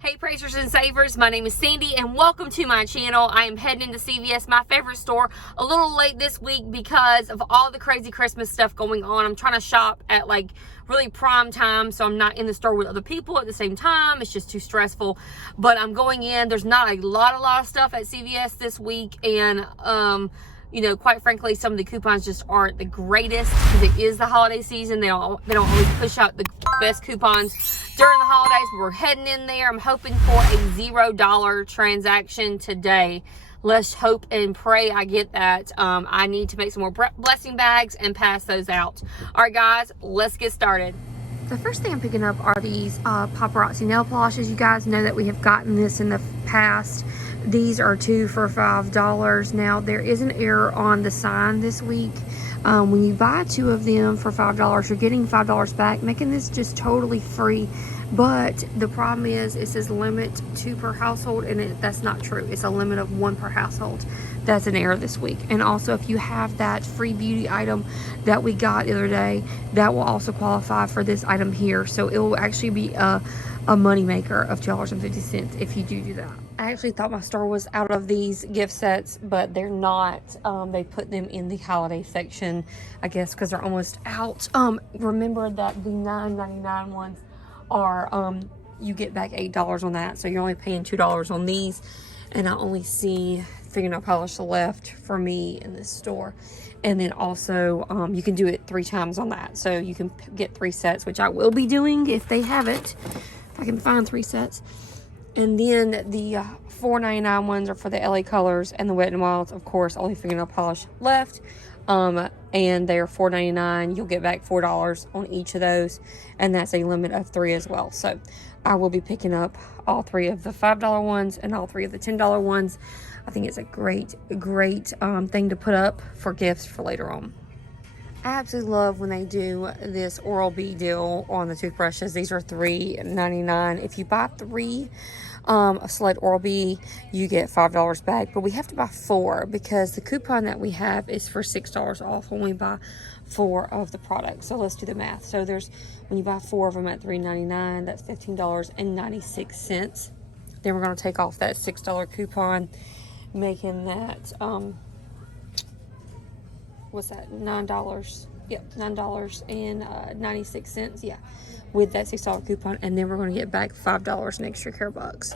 Hey praisers and savers, my name is Sandy and welcome to my channel. I am heading into CVS, my favorite store, a little late this week because of all the crazy Christmas stuff going on. I'm trying to shop at like really prime time, so I'm not in the store with other people at the same time. It's just too stressful, but I'm going in. There's not a lot of stuff at CVS this week, and you know, quite frankly, some of the coupons just aren't the greatest because it is the holiday season. They don't always push out the best coupons during the holidays. But we're heading in there. I'm hoping for a $0 transaction today. Let's hope and pray I get that. I need to make some more blessing bags and pass those out. All right, guys, let's get started. The first thing I'm picking up are these paparazzi nail polishes. You guys know that we have gotten this in the past. These are 2 for $5. Now, there is an error on the sign this week. When you buy 2 of them for $5, you're getting $5 back, making this just totally free. But the problem is, it says limit 2 per household, and that's not true. It's a limit of 1 per household. That's an error this week. And also, if you have that free beauty item that we got the other day, that will also qualify for this item here. So it will actually be a money maker of $2.50 if you do that. I actually thought my store was out of these gift sets, but they're not. They put them in the holiday section, I guess, because they're almost out. Remember that the $9.99 ones are, you get back $8 on that, so you're only paying $2 on these. And I only see fingernail polish left for me in this store. And then also, you can do it 3 times on that, so you can get 3 sets, which I will be doing if they have it. I can find 3 sets. And then the $4.99 ones are for the LA Colors and the Wet n Wilds. Of course, only fingernail polish left. And they are $4.99. You'll get back $4 on each of those. And that's a limit of 3 as well. So I will be picking up all 3 of the $5 ones and all 3 of the $10 ones. I think it's a great thing to put up for gifts for later on. I absolutely love when they do this Oral-B deal on the toothbrushes. These are $3.99. If you buy 3 a Sled Oral-B, you get $5 back. But we have to buy 4 because the coupon that we have is for $6 off when we buy 4 of the product. So let's do the math. So when you buy 4 of them at $3.99, that's $15.96. Then we're going to take off that $6 coupon, making that what's that, $9? Yep, $9.96. Yeah, with that $6 coupon. And then we're going to get back $5 in extra care bucks.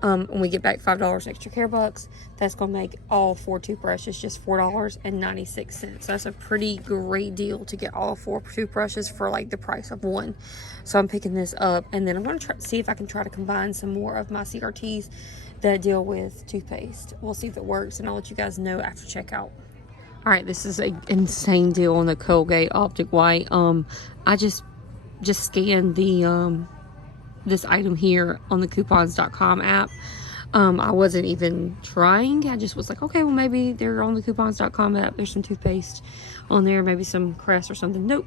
When we get back $5 in extra care bucks, that's going to make all 4 toothbrushes just $4.96. That's a pretty great deal to get all 4 toothbrushes for like the price of 1. So I'm picking this up, and then I'm going to see if I can try to combine some more of my CRTs that deal with toothpaste. We'll see if it works, and I'll let you guys know after checkout. All right, this is an insane deal on the Colgate Optic White. I just scanned the this item here on the coupons.com app. I wasn't even trying. I just was like, okay, well, maybe they're on the coupons.com app. There's some toothpaste on there, maybe some Crest or something. Nope,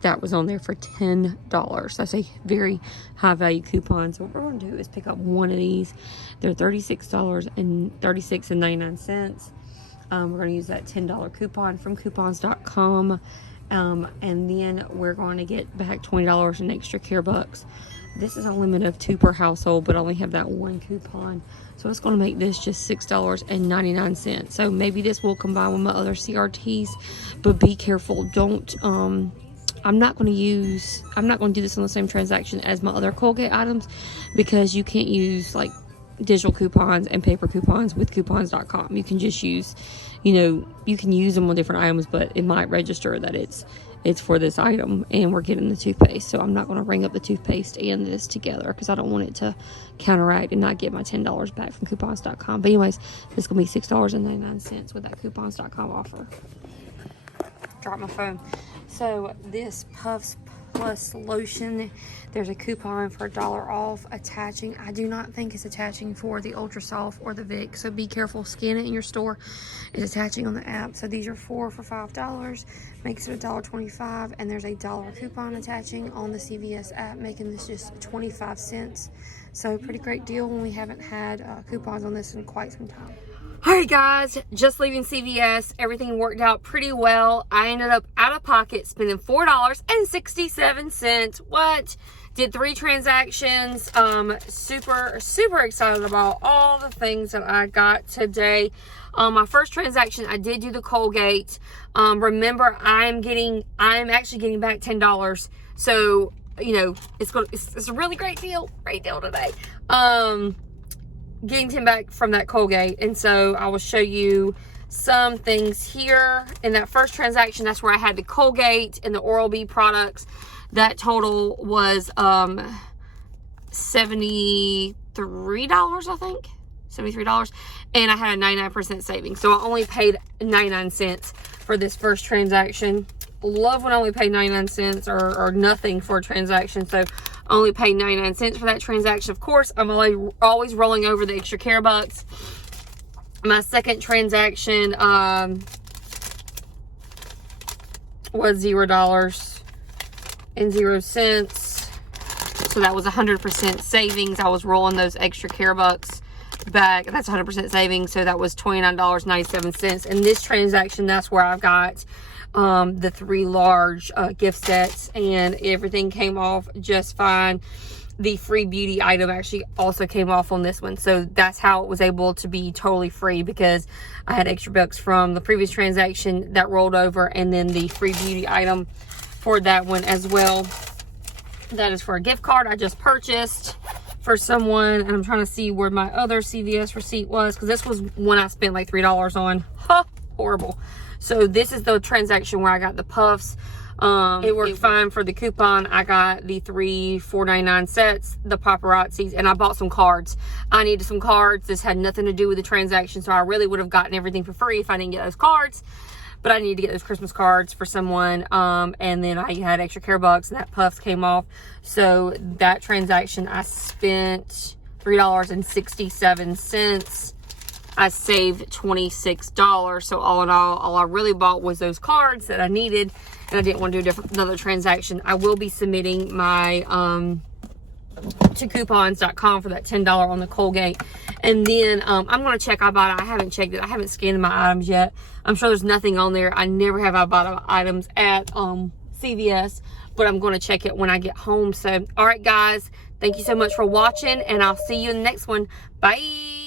that was on there for $10. That's a very high value coupon. So what we're going to do is pick up 1 of these. They're $36.99. We're going to use that $10 coupon from coupons.com. And then we're going to get back $20 in extra care bucks. This is a limit of 2 per household, but I only have that 1 coupon. So it's going to make this just $6.99. So maybe this will combine with my other CRTs, but be careful. Don't, I'm not going to do this on the same transaction as my other Colgate items, because you can't use like digital coupons and paper coupons with coupons.com. You can just use, you can use them on different items, but it might register that it's for this item, and we're getting the toothpaste. So I'm not going to ring up the toothpaste and this together because I don't want it to counteract and not get my $10 back from coupons.com. But anyways, this is going to be $6.99 with that coupons.com offer. Drop my phone. So this Puffs Plus lotion, there's a coupon for $1 off attaching. I do not think it's attaching for the Ultra Soft or the Vic, so be careful. Scan it in your store. It's attaching on the app. So these are 4 for $5, makes it $1.25, and there's a $1 coupon attaching on the CVS app, making this just 25 cents. So pretty great deal when we haven't had coupons on this in quite some time. Alright guys, just leaving CVS. Everything worked out pretty well. I ended up out of pocket spending $4.67. What? Did 3 transactions. Super excited about all the things that I got today. My first transaction, I did do the Colgate. Remember, I'm actually getting back $10. So, you know, it's a really great deal today. Getting 10 back from that Colgate, and so I will show you some things here. In that first transaction, that's where I had the Colgate and the Oral-B products. That total was $73, I think. $73, and I had a 99% savings. So I only paid 99 cents for this first transaction. Love when I only pay 99 cents or nothing for a transaction. So only paid 99 cents for that transaction. Of course, I'm always rolling over the extra care bucks. My second transaction was $0.00. So that was 100% savings. I was rolling those extra care bucks back. That's 100% savings. So that was $29.97. And this transaction, that's where I've got the 3 large gift sets, and everything came off just fine. The free beauty item actually also came off on this one, so that's how it was able to be totally free, because I had extra bucks from the previous transaction that rolled over, and then the free beauty item for that one as well. That is for a gift card I just purchased for someone, and I'm trying to see where my other CVS receipt was, because this was one I spent like $3 on. Horrible. So this is the transaction where I got the puffs. It worked fine for the coupon. I got the 3 $4.99 sets, the paparazzis, and I bought some cards. I needed some cards. This had nothing to do with the transaction, so I really would have gotten everything for free if I didn't get those cards. But I needed to get those Christmas cards for someone, and then I had extra care bucks, and that puffs came off. So that transaction, I spent $3.67. I saved $26. So all in all I really bought was those cards that I needed, and I didn't want to do another transaction. I will be submitting my to coupons.com for that $10 on the Colgate, and then I'm going to check IBOTTA. I haven't checked it. I haven't scanned my items yet. I'm sure there's nothing on there. I never have IBOTTA items at CVS, but I'm going to check it when I get home. So all right guys, thank you so much for watching, and I'll see you in the next one. Bye.